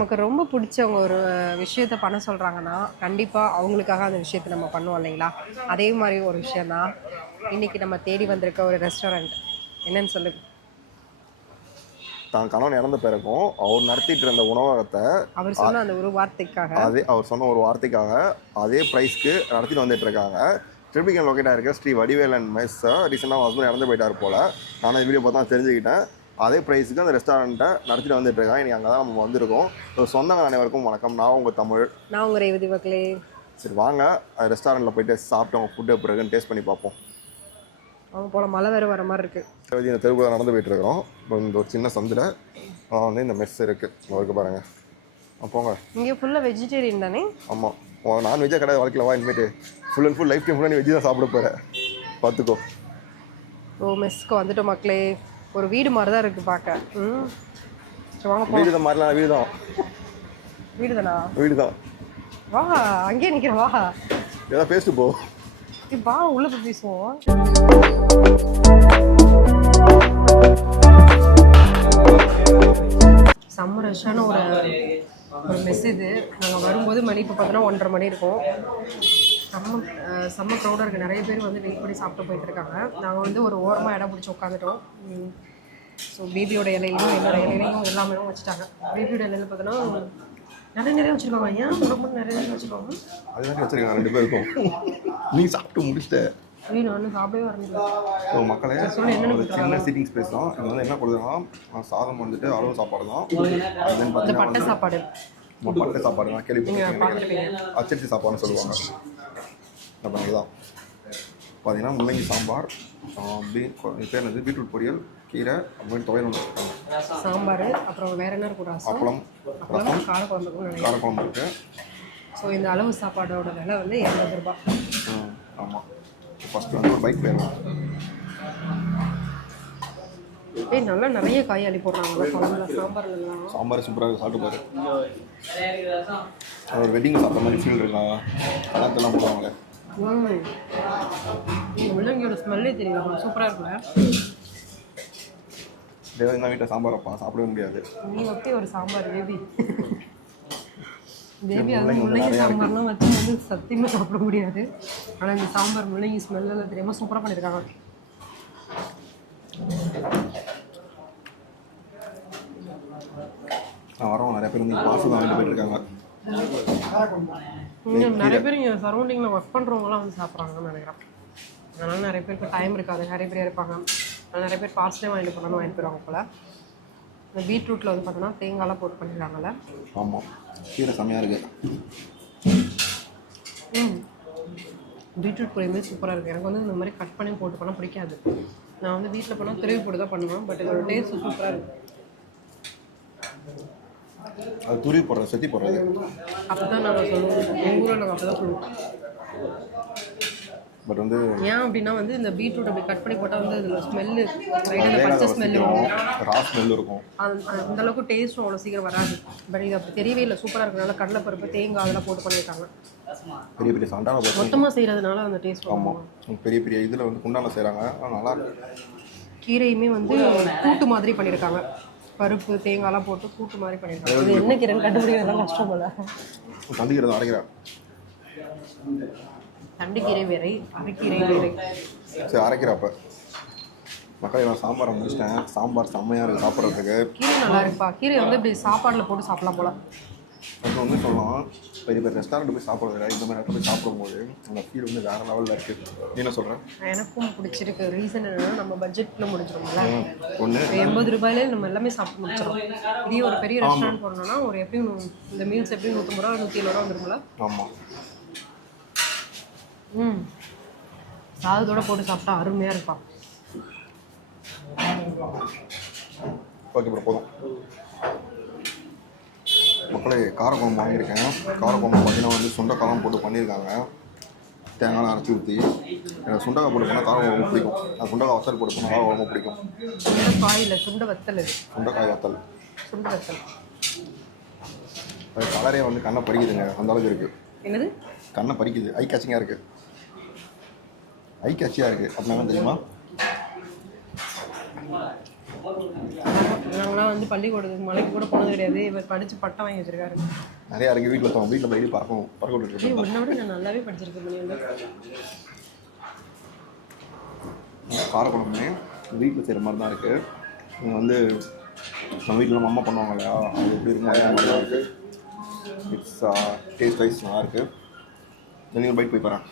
நமக்கு ரொம்ப பிடிச்சவங்க ஒரு விஷயத்த பண்ண சொல்கிறாங்கன்னா கண்டிப்பாக அவங்களுக்காக அந்த விஷயத்தை நம்ம பண்ணுவோம் இல்லைங்களா? அதே மாதிரி ஒரு விஷயந்தான் இன்னைக்கு நம்ம தேடி வந்திருக்க ஒரு ரெஸ்டாரண்ட். என்னன்னு சொல்லுங்க. தான் கணவன் இறந்த பிறகும் அவர் நடத்திட்டு இருந்த உணவகத்தை அவர் சொன்ன அந்த ஒரு வார்த்தைக்காக அவர் சொன்ன ஒரு வார்த்தைக்காக அதே ப்ரைஸ்க்கு நடத்திட்டு வந்துட்டு இருக்காங்க. ட்ரிபிகன் லொக்கேட்டாக இருக்க ஸ்ரீ வடிவேலன் மெஸ் ரீசெண்டாக ஹஸ்பண்ட் இறந்து போயிட்டார் போல். நான் அந்த வீடியோ பார்த்தா தெரிஞ்சுக்கிட்டேன். அதே ப்ரைஸுக்கு அந்த ரெஸ்டாரண்ட்டை நடத்திட்டு வந்துட்டு இருக்காங்க. இன்றைக்கி அங்கே தான் நம்ம வந்திருக்கோம். சொந்தங்கள் அனைவருக்கும் வணக்கம். நான் உங்கள் தமிழ். நான் உங்கள் ரேவதி மக்களே. சரி வாங்க ரெஸ்டாரண்ட்டில் போய்ட்டு சாப்பிட்டு அவங்க ஃபுட்டு எப்படி இருக்குன்னு டேஸ்ட் பண்ணி பார்ப்போம். அவங்க போல் மழை வேறு வர மாதிரி இருக்குது. இந்த தெருவில் நடந்து போயிட்டு இருக்கிறோம். இப்போ இந்த ஒரு சின்ன சந்தில் வந்து இந்த மெஸ் இருக்குது. இருக்கு பாருங்கள். போங்க. இங்கே ஃபுல்லாக வெஜிடேரியன் தானே? ஆமாம், நான்வெஜ்ஜாக கிடையாது வாழ்க்கையில். வா இனிமேட்டு full and full life time ஃபுல்லாக நீ வெஜ்ஜு தான் சாப்பிட போகிறேன். பார்த்துக்கோ. ஓ, மெஸ்க்கு வந்துட்டு மக்களே. ஒரு வீடு மாதிரி தான் இருக்குது பார்க்க. வாங்க. வீடு தான் மாதிரிலாம் வீடு தான். வீடு தானா? வீடு தான். வா, அங்கேயே நிற்கிறேன். வா, ஏதாவது பேசிட்டு போ. வா உள்ள போய் பேசுவோம். செம்ம ரஷ்ஷான ஒரு மெஸ் இது. நாங்கள் வரும்போது மணி இப்போ பார்த்தோன்னா 1:30 மணி இருக்கும். செம்ம க்ரௌடாக இருக்குது. நிறைய பேர் வந்து வெயிட் பண்ணி சாப்பிட்டு போயிட்டுருக்காங்க. நாங்கள் வந்து ஒரு ஓரமாக இடம் பிடிச்சி உட்காந்துட்டோம். ஸோ பேபியோட இலையிலையும் என்னோட இலையிலையும் எல்லாமே வச்சுட்டாங்க. பேபியோட இலையில பார்த்தோன்னா நிறைய வச்சுருக்காங்க. ஏன் உடம்பு நிறைய வச்சுருக்காங்க. அது மாதிரி வச்சுருக்காங்க 2 பேருக்கும். நீ சாப்பிட்டு முடிச்சிட்ட. நான் சாப்பிடவே வரேன். மக்களே, ஒரு சின்ன சீட்டிங் ஸ்பேஸ் தான். இது வந்து என்ன கொடுக்குறோம்னா சாதம் வந்துட்டு அளவு சாப்பாடு தான். பட்டை சாப்பாடு. பட்டை சாப்பாடு தான் கேள்விப்பட்டிருக்கீங்க. அச்சரிசி சாப்பாடுன்னு சொல்லுவாங்க. அப்புறம் இதுதான் பார்த்தீங்கன்னா முள்ளங்கி சாம்பார், பேர் வந்து பீட்ரூட் பொரியல், கீரை, அப்படின்னு துவையல் ஒன்று வச்சுருக்காங்க. சாம்பார், அப்புறம் வேறு என்ன கூட அப்பளம், ரசம், காரக்குழம்பு இருக்குது. ஸோ இந்த அளவு சாப்பாடோட விலை வந்து 200 ரூபாய். ஆமாம். ஃபஸ்ட்டு வந்து ஒரு பைக் போயிடலாம். நல்லா நிறைய காய் அள்ளி போடுறாங்க சாம்பார்லாம். சாம்பார் சூப்பராக சாப்பிட்டு பாரு. ஒரு வெட்டிங் சாப்பிட்ட மாதிரி ஃபீல் இருக்கலாம். கலத்தெல்லாம் போடுவாங்களே. முள்ளங்கியோட ஸ்மெல்லே தெரியல. சூப்பராக இருக்குல்ல. தேவன் தான் வீட்டில் சாம்பார் வைப்பான், சாப்பிடவே முடியாது. நீ வைப்பே ஒரு சாம்பார் பேபி. அது முள்ளங்கி சாம்பார்லாம் வச்சு வந்து சத்தியமாக சாப்பிட முடியாது. ஆனால் இந்த சாம்பார் முள்ளங்கி ஸ்மெல்லாம் தெரியாமல் சூப்பராக பண்ணியிருக்காங்க. நான் வரவங்க நிறைய பேர் வந்து பார்சல் வாங்கிட்டு போயிட்டுருக்காங்க. நிறைய பேர் இங்கே சரௌண்டிங்கில் ஒர்க் பண்ணுறவங்களாம் வந்து சாப்பிட்றாங்கன்னு நினைக்கிறேன். அதனால் நிறைய பேருக்கு டைம் இருக்காது, நிறைய பேர் இருப்பாங்க. அதனால் நிறைய பேர் பார்சலே வாங்கிட்டு போனாலும் வாங்கிட்டு போயிடுவாங்க போல். இந்த பீட்ரூட்டில் வந்து பார்த்தோன்னா தேங்காய்லாம் போட்டு பண்ணிடுறாங்கல்ல. ஆமாம், கீரை செம்மையாக இருக்குது. பீட்ரூட் பொரியுமே சூப்பராக இருக்குது. எனக்கு வந்து இந்த மாதிரி கட் பண்ணி போட்டு பண்ணால் பிடிக்காது. நான் வந்து வீட்டில் போனால் துருவி போட்டு தான் பண்ணுவேன். பட் இதோட டேஸ்ட் சூப்பராக இருக்குது. அது துருவி போடுறது, செத்தி போடுறது. அப்போ தான் நாங்கள் சொல்லுவோம், எங்கள் ஊரில் நாங்கள் அப்போ தான் சொல்லுவோம். பட் வந்து ஏன் அப்படின்னா வந்து இந்த பீட்ரூட் அப்படி கட் பண்ணி போட்டால் வந்து இதில் ஸ்மெல்லு, பச்சை ஸ்மெல்லு இருக்கும், ரா ஸ்மெல் இருக்கும். அந்தளவுக்கு டேஸ்ட்டும் அவ்வளோ சீக்கிரம் வராது. பட் இது அப்படி தெரியவே இல்லை. சூப்பராக இருக்கிறதுனால கடலைப்பருப்பு, தேங்காய் அதெல்லாம் போட்டு பண்ணியிருக்காங்க. பெரிய பெரிய சண்டான போட்டு மொத்தமாக செய்கிறதுனால அந்த டேஸ்ட். ஆமாம், பெரிய பெரிய இதில் வந்து குண்டான செய்கிறாங்க. நல்லா இருக்கு. கீரையுமே வந்து கூட்டு மாதிரி பண்ணியிருக்காங்க. பருப்பு தேங்காய்லாம் போட்டு கூட்டு மாதிரி பண்ணியிருக்காங்க. இது என்ன கீரைன்னு கண்டுபிடிக்கிறதுலாம் கஷ்டம் போல. தண்டிக்கிறது அரைக்கிறேன். தண்டுக்கீரை வேறை, அரைக்கீரை வேறை. சரி, அரைக்கிறப்ப மக்கள் நான் சாம்பாரை முடிச்சிட்டேன். சாம்பார் செம்மையாக இருக்குது சாப்பிட்றதுக்கு. கீரை நல்லா இருக்குப்பா. கீரை வந்து இப்படி சாப்பாடில் போட்டு சாப்பிடலாம் போல. அப்புறம் வந்து சொல்லலாம், பெரிய பெரிய ரெஸ்டாரண்ட் போய் சாப்பிட்றதில்ல, இந்த மாதிரி இடத்துல போய் சாப்பிடும்போது அந்த ஃபீல் வந்து வேறு லெவலில் இருக்குது. நீ என்ன சொல்கிறேன்? எனக்கும் பிடிச்சிருக்கு. ரீசன் என்னன்னா நம்ம பட்ஜெட்டில் முடிச்சிடும்ல. ஒன்று 80 ரூபாயிலே நம்ம எல்லாமே சாப்பிட்டு முடிச்சிடும். இதே ஒரு பெரிய ரெஸ்டாரண்ட் போனோம்னா ஒரு எப்படியும் இந்த மீல்ஸ் எப்படியும் 150 ரூபா 170 ரூபா வந்துருக்கும்ல. ஆமாம். சாதத்தோடு போட்டு சாப்பிட்டா அருமையாக இருப்பான். ஓகே ப்ரோ, போதும். மக்களே, காரக்குழம்பு வாங்கியிருக்கேன். காரக்குழம்பு பார்த்தீங்கன்னா வந்து சுண்டைக்காலாம் போட்டு பண்ணியிருக்காங்க. தேங்காய்லாம் அரைச்சி ஊற்றி. எனக்கு சுண்டைக்காய் போட்டு போனால் காரம் ரொம்ப பிடிக்கும். அது சுண்டைக்காய் வத்தல் போட்டு போனால் காரம் ரொம்ப பிடிக்கும். சுண்டைக்காய் இல்லை, சுண்டை வத்தல். இது சுண்டைக்காய் வத்தல். சுண்டை வத்தல். அது கலரே வந்து கண்ணை பறிக்குதுங்க, அந்த அளவுக்கு இருக்குது. என்னது? கண்ணை பறிக்குது. ஐ கேச்சிங்காக இருக்குது. ஐ கேட்சியாக இருக்குது. அப்படின்னா தெரியுமா? நாங்களாம் வந்து பள்ளிக்கூடத்துக்கு மலைக்கு கூட போனது கிடையாது. இவர் படித்து பட்டம் வாங்கி வச்சிருக்காரு. நிறையா இருக்குது வீட்டில் போய் பறக்க விட்டுருக்கு. உன்னை விட நான் நல்லாவே படிச்சிருக்கேன் மணி. காரக்குழம்புமே வீட்டில் செய்கிற மாதிரி தான் இருக்குது. இங்கே வந்து நம்ம வீட்டில் நம்ம அம்மா பண்ணுவாங்க இல்லையா, அது எப்படி இருக்கும் அதே மாதிரி தான் இருக்குது. இட்ஸ் டேஸ்ட் வைஸ் நல்லா இருக்குது. நீங்கள் பைக் போய் பாருங்க.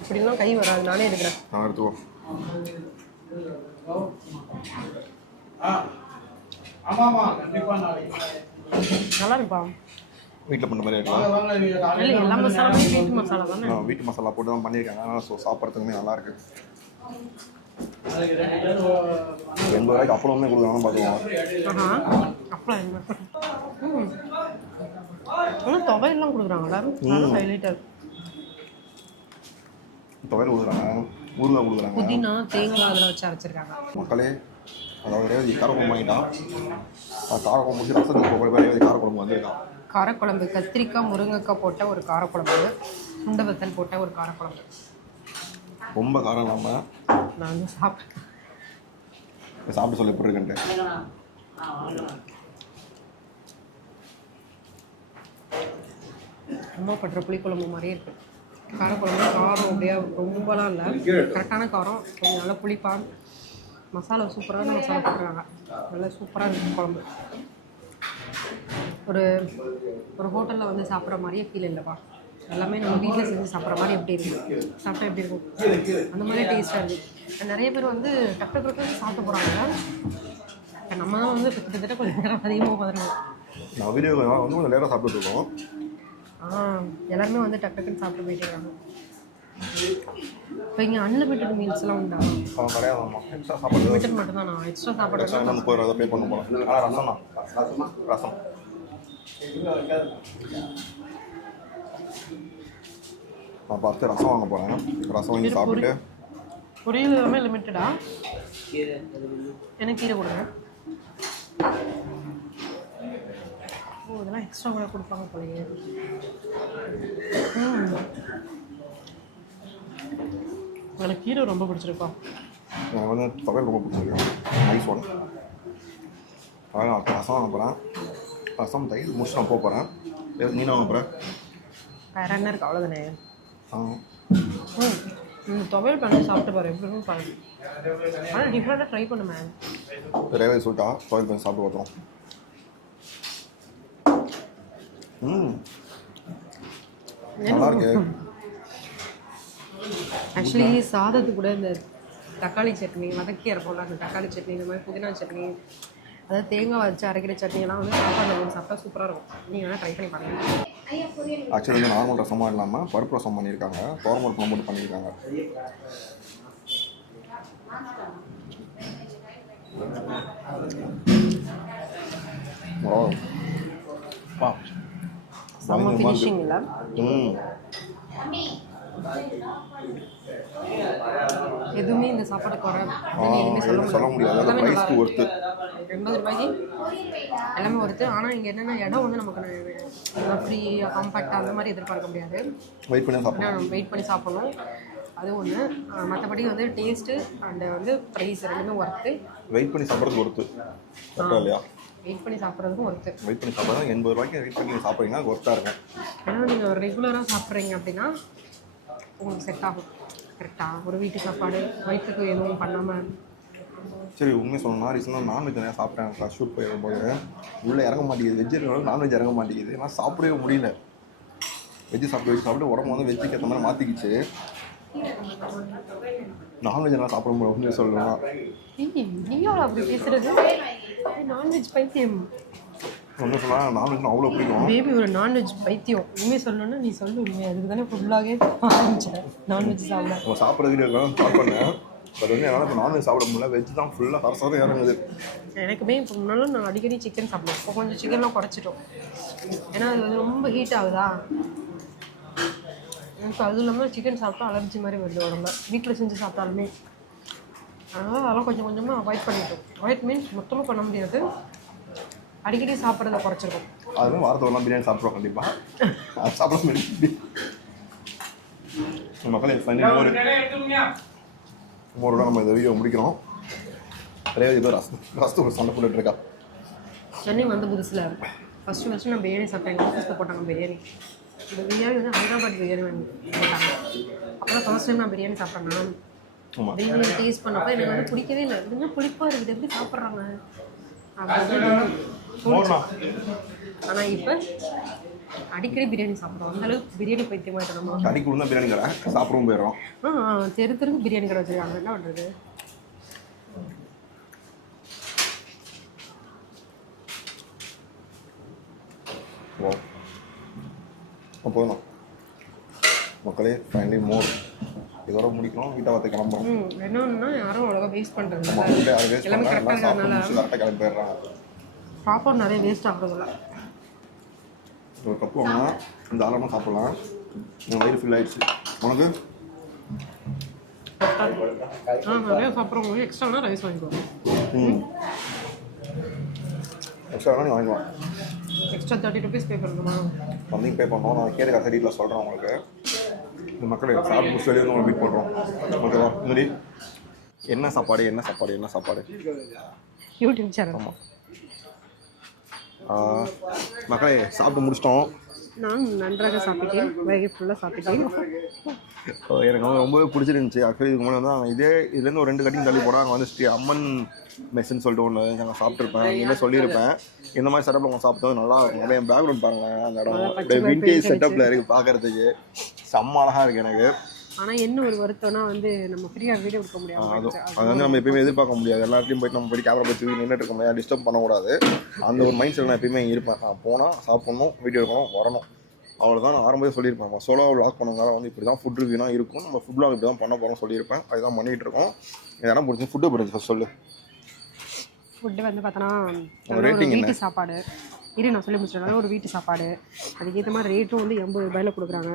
இப்படிலாம் கை வராது, நானே எடுக்கிறேன். நான் எடுத்துவோம். நல்லா இருப்பா. வீட்டில் பண்ண மாதிரி இருக்கலாம். இல்லை, எல்லா மசாலாமே வீட்டு மசாலா தானே. வீட்டு மசாலா போட்டு தான் பண்ணியிருக்காங்க. அதனால் சாப்பிட்றதுக்குமே நல்லாயிருக்கு. 80 ரூபாய்க்கு அப்பளமே கொடுக்குறாங்கன்னு பார்த்துக்கோங்க. அப்பளம் என்ன? ஆனால் துவையெல்லாம் கொடுக்குறாங்களா? ஹைலைட்டாக துவையல் கொடுக்குறாங்க, ஊறுகாய் கொடுக்குறாங்க, புதினா தேங்காய் அதில் வச்சு அரைச்சிருக்காங்க. மக்களே அதாவது ரேவதி காரக்குழம்பு வாங்கிட்டான். காரக்குழம்பு முடிச்சு ரசத்துக்கு போய் ரேவதி காரக்குழம்பு வந்திருக்கான். காரக்குழம்பு கத்திரிக்காய் முருங்கைக்காய் போட்ட ஒரு காரக்குழம்பு, சுண்டை வத்தல் போட்ட ஒரு காரக்குழம்பு. ரொம்ப காரம் இல்லாமல் நான் வந்து சாப்பிட்டு சொல்லி எப்படி இருக்குன்ட்டு. அம்மா பட்டுற புளிக்குழம்பு மாதிரியே இருக்குது. காரக்குழம்பு காரம் அப்படியே ரொம்பலாம் இல்லை, கரெக்டான காரம், கொஞ்சம் நல்லா புளிப்பாக, மசாலா சூப்பரான மசாலா போட்டுருக்காங்க. நல்லா சூப்பராக இருக்குது குழம்பு. ஒரு ஒரு ஹோட்டலில் வந்து சாப்பிட்ற மாதிரியே ஃபீல் இல்லைப்பா. எல்லாமே நம்ம வீட்டில் செஞ்சு சாப்பிட்ற மாதிரி எப்படி இருக்கும், சாப்பிட்டா எப்படி இருக்கும், அந்த மாதிரி டேஸ்ட்டாக இருக்குது. நிறைய பேர் வந்து டக்கு டக்கு சாப்பிட்டு போகிறாங்க. நம்ம தான் வந்து கிட்டத்தட்ட கொஞ்சம் நேரம் அதிகமாக பதினோம். நான் வீடியோ வந்து கொஞ்சம் நேரம் சாப்பிட்டுருக்கோம். எல்லாருமே வந்து டக்கு டக்குன்னு சாப்பிட்டு போயிட்டுருக்காங்க. இப்போ இங்கே அன்லிமிட்டட் மீல்ஸ்லாம் உண்டா? கிடையாது, எக்ஸ்ட்ரா சாப்பாடு லிமிட்டட் மட்டும் தான். நான் எக்ஸ்ட்ரா சாப்பாடு நம்ம 30 ரூபா பே பண்ண போகிறோம். ஆனால் ரசம் தான், ரசம் நான் பார்த்து ரசம் வாங்க போகிறேன். ரசம் வாங்கி சாப்பிட்டு பொரியல் எல்லாமே லிமிட்டடா? எனக்கு கீரை கொடுங்க. ஓ, இதெல்லாம் எக்ஸ்ட்ரா கூட கொடுப்பாங்க போலயே. எனக்கு கீரை ரொம்ப பிடிச்சிருப்பா. எனக்கு வந்து துவையல் ரொம்ப பிடிச்சிருக்கு, நைஸ் ஒன். அதான் ரசம் வாங்க போகிறேன். ரசம் தயிர் முடிச்சு நான் போகிறேன். நீ வாங்க போகிறேன். வேறு என்ன இருக்குது? அவ்வளோதானே. துவையல் பண்ணி சாப்பிட்டு பாரு, எப்படி இருக்கும் பாருங்க. ஆனால் டிஃப்ரெண்ட்டாக ட்ரை பண்ணுமே. ரேவதி சொல்லிட்டா துவையல் பண்ணி சாப்பிட்டு பார்த்தோம். நல்லா இருக்கு. ஆக்சுவலி சாதத்து கூட இந்த தக்காளி சட்னி வதக்கி இறப்போம்ல, அந்த தக்காளி சட்னி, இந்த மாதிரி புதினா சட்னி, அதாவது தேங்காய் வச்சு அரைக்கிற சட்னியெல்லாம் வந்து சாப்பாடு சாப்பிட்டா சூப்பராக இருக்கும். நீங்கள் வேணால் ட்ரை பண்ணி பாருங்கள். ஆக்சுவலி வந்து நார்மல் ரசமாக இல்லாமல் பருப்பு ரசம் பண்ணியிருக்காங்க, தோரம்பருப்பு போட்டு பண்ணியிருக்காங்க. செம்ம ஃபினிஷிங் இல்லை? எதுவுமே இந்த சாப்பாடுக்கு வராது, எதுவுமே சொல்ல முடியாது. 80 ரூபாய்க்கு எல்லாமே வருது. ஆனால் இங்கே என்னென்ன இடம் வந்து நமக்கு ஃப்ரீ கம்ஃபர்ட் அந்த மாதிரி எதிர்பார்க்க முடியாது. வெயிட் பண்ணி சாப்பிடணும், அது ஒன்று. மற்றபடி வந்து டேஸ்ட்டு அண்டு வந்து ப்ரைஸ் ரெண்டுமே ஒர்த்து. வெயிட் பண்ணி சாப்பிட்றது ஒர்த்து இல்லையா? வெயிட் பண்ணி சாப்பிட்றதுக்கும் ஒர்த்து. வெயிட் பண்ணி சாப்பிட்றது 80 ரூபாய்க்கு வெயிட் பண்ணி சாப்பிட்றீங்கன்னா ஒர்த்தாக இருக்கும். ஏன்னா நீங்கள் ரெகுலராக சாப்பிட்றீங்க அப்படின்னா உங்களுக்கு செட் ஆகும் கரெக்டாக. ஒரு வீட்டு சாப்பாடு வயிற்றுக்கு எதுவும் பண்ணாமல். சரி, உண்மை சொல்லணும்னா ரீசெண்டாக நான்வெஜ் நிறையா சாப்பிட்டேன். ஷூட் போயிடும்போது உள்ளே இறங்க மாட்டேங்குது. வெஜ்ஜு இருக்கிறவங்க நான்வெஜ் இறங்க மாட்டேங்குது. ஏன்னா சாப்பிடவே முடியல. வெஜ்ஜு சாப்பிட்டு உடம்பு வந்து வெஜ்ஜுக்கு ஏற்ற மாதிரி மாற்றிக்கிச்சு. நான்வெஜ் எல்லாம் சாப்பிட முடியும் அப்படின்னு சொல்லலாம். நீயோ அப்படி பேசுறது? நான்வெஜ் பைத்தியம். ஒன்றும் சொல்லலாம், நான்வெஜ் அவ்வளோ பிடிக்கும். பேபி ஒரு நான்வெஜ் பைத்தியம். உண்மையை சொல்லணும்னா நீ சொல்லு உண்மை. அதுக்கு தானே ஃபுல்லாகவே ஆரம்பிச்சேன் நான்வெஜ் சாப்பிட. நம்ம சாப்பிட்றதுக்கு ஸ்டார்ட் பண்ணேன். பட் வந்து என்னால் இப்போ நான்வெஜ் சாப்பிட முடியல. வெஜ் தான் ஃபுல்லாக கரசாக இறங்குது. எனக்குமே இப்போ முன்னாலும் நான் அடிக்கடி சிக்கன் சாப்பிடுவேன். இப்போ கொஞ்சம் சிக்கன்லாம் குறைச்சிட்டோம். ஏன்னா அது வந்து ரொம்ப ஹீட் ஆகுதா. எனக்கு அதுவும் இல்லாமல் சிக்கன் சாப்பிட்டா அலர்ஜி மாதிரி வருது உடம்புல, வீட்டில் செஞ்சு சாப்பிட்டாலுமே. அதனால் அதெல்லாம் கொஞ்சம் கொஞ்சமாக அவாய்ட் பண்ணிட்டோம். அவாய்ட் மீன்ஸ் மொத்தமாக பண்ண முடியாது, அடிக்கடி சாப்பிட்றத குறைச்சிருக்கோம். அதுவும் வாரத்தோடலாம் பிரியாணி சாப்பிட்றோம் கண்டிப்பாக. அது சாப்பிட முடியும். மக்களே ஒரு நம்ம இந்த வீடியோ முடிக்கிறோம். ரேவதி பேர் ரசத்து ஒரு சண்டை போட்டுட்டு இருக்கா. சென்னை வந்து புதுசில் ஃபஸ்ட்டு நான் பிரியாணி சாப்பிட்டேன். எங்கள் ஆஃபீஸில் போட்டாங்க பிரியாணி. இந்த பிரியாணி வந்து ஹைதராபாத் பிரியாணி போட்டாங்க. அப்போதான் ஃபர்ஸ்ட் டைம் நான் பிரியாணி சாப்பிட்றேன். பிரியாணி டேஸ்ட் பண்ணப்போ எனக்கு வந்து பிடிக்கவே இல்லை. இது இன்னும் புளிப்பாக இருக்குது, எப்படி சாப்பிட்றாங்க அப்படின்னு. ஆனால் இப்போ அடிக்கடி பிரியாணி சாப்பிட்றோம். அந்தளவுக்கு பிரியாணி பைத்தியமாயிட்டோம் நம்ம. அடிக்கடி தான் பிரியாணி கடை சாப்பிடவும் போயிடுறோம். தெருக்கு பிரியாணி கடை வச்சுருக்காங்க, என்ன பண்ணுறது. போதும் மக்களே, ஃபைனலி மோர் இதோட முடிக்கணும். வீட்டை பார்த்து கிளம்புறோம். என்னன்னா யாரும் அவ்வளோவா வேஸ்ட் பண்ணுறது யாரும் வேஸ்ட் எல்லாமே பண்ணலாம், கரெக்டாக கரெக்டாக கிளம்பி போயிடுறாங்க. ப்ராப்பர் நிறைய வேஸ்ட் ஆகுறதில்ல. ஒரு கப்பு வாங்கினா இந்த ஆளமாக சாப்பிட்லாம். என் வயிறு ஃபில் ஆகிடுச்சு. உனக்கு நிறைய சாப்பிட்றவங்க எக்ஸ்ட்ரானா ரைஸ் வாங்கிக்குவாங்க. எக்ஸ்ட்ரா வேணால் நீ வாங்கிக்கலாம். எக்ஸ்ட்ரா 30 rupees பே பண்ணணுமா? வந்தீங்க பே பண்ணோம். நான் கேட்க டீட்டெயில் சொல்கிறேன் உங்களுக்கு. இந்த மக்களை சாப்பிட்டு முடிச்சு வெளியே வந்து மீட் பண்ணுறோம். ஓகேவா? முன்னாடி என்ன சாப்பாடு என்ன சாப்பாடு என்ன சாப்பாடு யூடியூப் சேனல். ஆமாம் மக்களே, சாப்பிட்டு முடிச்சிட்டோம். நான் நன்றாக சாப்பிட்டேன், வயிறு ஃபுல்லாக சாப்பிட்டேன். எனக்கு வந்து ரொம்பவே பிடிச்சிருந்துச்சி. ஆக்சுவலி இதுக்கு முன்னாடி வந்து இதுலேருந்து ஒரு 2 கட்டிங் தள்ளி போனால் அங்கே வந்து ஸ்ரீ அம்மன் மெஸ்ஸுன்னு சொல்லிட்டு ஒன்று நாங்கள் சாப்பிட்ருப்பேன். இங்கே சொல்லியிருப்பேன் இந்த மாதிரி செட்டப்பில் அவங்க சாப்பிட்டது நல்லா இருக்கும். என் பேக்ரவுண்ட் பாருங்கள், அந்த இடம் விண்டேஜ் செட்டப்பில் இருக்குது, பார்க்குறதுக்கு செம்ம அழகாக இருக்குது எனக்கு. ஆனால் என்ன ஒரு வருத்தம்னா வந்து நம்ம ஃப்ரீயாக வீடியோ எடுக்க முடியாது. அது வந்து நம்ம எப்பயுமே எதிர்பார்க்க முடியாது. எல்லாத்தையும் போயிட்டு நம்ம போய் கேமரா வச்சு நின்றுட்டு இருக்க முடியாது, டிஸ்டர்ப் பண்ணக்கூடாது. அந்த ஒரு மைண்ட் செட் நான் எப்பயுமே இருப்பேன். நான் போனால் சாப்பிட்ணும், வீடியோ எடுக்கணும், வரணும், அவ்வளோதான். நான் ஆரம்பமே சொல்லியிருப்பேன். நம்ம சோலோ விளாக் பண்ணவங்க வந்து இப்படி தான் ஃபுட் ரிவ்யூனா இருக்கும், நம்ம ஃபுட் விளாக் இப்படி தான் பண்ண போகிறோம் சொல்லியிருப்பேன். அதுதான் பண்ணிகிட்டு இருக்கோம். இதெல்லாம் பிடிச்சி ஃபுட்டு பிடிச்சி ஃபஸ்ட் சொல்லு. ஃபுட்டு வந்து பார்த்தோன்னா ஒரு வீட்டு சாப்பாடு நான் சொல்லி முடிச்சிட்டேன். ஒரு வீட்டு சாப்பாடு அதுக்கேற்ற மாதிரி ரேட்டும் வந்து 80 ரூபாயில் கொடுக்குறாங்க.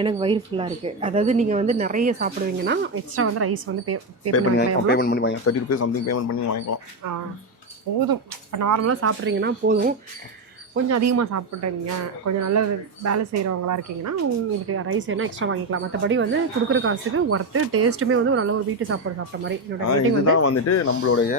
எனக்கு வயிறு ஃபுல்லாக இருக்குது. அதாவது நீங்கள் வந்து நிறைய சாப்பிடுவீங்கன்னா எக்ஸ்ட்ரா வந்து ரைஸ் வந்து பேமெண்ட் பண்ணி வாங்கிக்கலாம். 30 rupees சம்திங் பேமெண்ட் பண்ணி வாங்கிக்கலாம். போதும். இப்போ நார்மலாக சாப்பிட்றீங்கன்னா போதும். கொஞ்சம் அதிகமாக சாப்பிட்றீங்க, கொஞ்சம் நல்ல வேலை செய்கிறவங்களா இருக்கீங்கன்னா உங்களுக்கு ரைஸ் வேணால் எக்ஸ்ட்ரா வாங்கிக்கலாம். மற்றபடி வந்து கொடுக்குற காசுக்கு ஒர்த்து, டேஸ்ட்டுமே வந்து ஒரு நல்ல ஒரு வீட்டு சாப்பாடு சாப்பிட்ட மாதிரி. இதுதான் வந்துட்டு நம்மளுடைய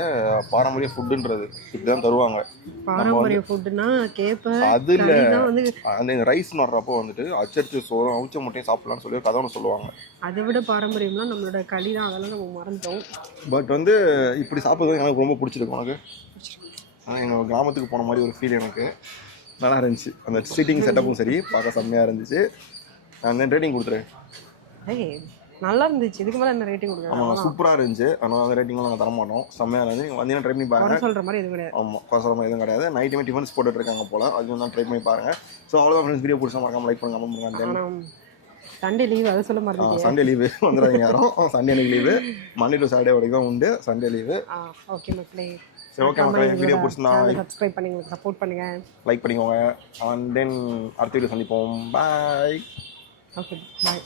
பாரம்பரிய ஃபுட்டுன்றது. இப்படி தான் தருவாங்க. பாரம்பரிய ஃபுட்டுன்னா கேப்ப அதில் வந்து அந்த ரைஸ்னு வர்றப்போ வந்துட்டு அச்சரிச்சு சோறும் அவிச்ச முட்டையும் சாப்பிட்லான்னு சொல்லி கதை ஒன்று சொல்லுவாங்க. அதை விட பாரம்பரியம்லாம் நம்மளோட களி தான், அதெல்லாம் நம்ம மறந்துட்டோம். பட் வந்து இப்படி சாப்பிட்றது எனக்கு ரொம்ப பிடிச்சிருக்கு. உனக்கு எங்கள் கிராமத்துக்கு போன மாதிரி ஒரு ஃபீல் எனக்கு நல்லா இருந்துச்சு. அந்த சீட்டிங் செட்டப்பும் சரி பார்க்க செம்மையாக இருந்துச்சு. நான் ரேட்டிங் கொடுத்துறேன். நல்லா இருந்துச்சு. இதுக்கு மேலே என்ன ரேட்டிங் கொடுக்குறேன்? ஆமாம், சூப்பராக இருந்துச்சு. ஆனால் அந்த ரேட்டிங்லாம் நாங்கள் தரமாட்டோம். செம்மையாக இருந்துச்சு. நீங்கள் வந்தீங்கன்னா ட்ரை பண்ணி பாருங்கள். சொல்கிற மாதிரி எதுவும் கிடையாது. ஆமாம், சொல்கிற மாதிரி எதுவும் கிடையாது. நைட்டுமே டிஃபன்ஸ் போட்டுட்டு இருக்காங்க போல், அது வந்து ட்ரை பண்ணி பாருங்கள். ஸோ அவ்வளோதான் ஃப்ரெண்ட்ஸ். வீடியோ பிடிச்சா மறக்காம லைக் பண்ணுங்க, கமெண்ட் பண்ணுங்க. சண்டே லீவு, அதை சொல்ல மாதிரி. சண்டே லீவு வந்துடுறாங்க யாரும். சண்டே எனக்கு லீவு, மண்டே டு சாட்டர்டே வரைக்கும் தான் உண்டு சண்டே லீவு. ஓகே மக்களே. சரி, ஓகே மக்களே, வீடியோ பிடிச்சிருந்தா சப்ஸ்கிரைப் பண்ணி சப்போர்ட் பண்ணுங்க, லைக் பண்ணிக்கோங்க. அண்ட் தென் அடுத்த வீடியோ சந்திப்போம். பாய். ஓகே, பாய்.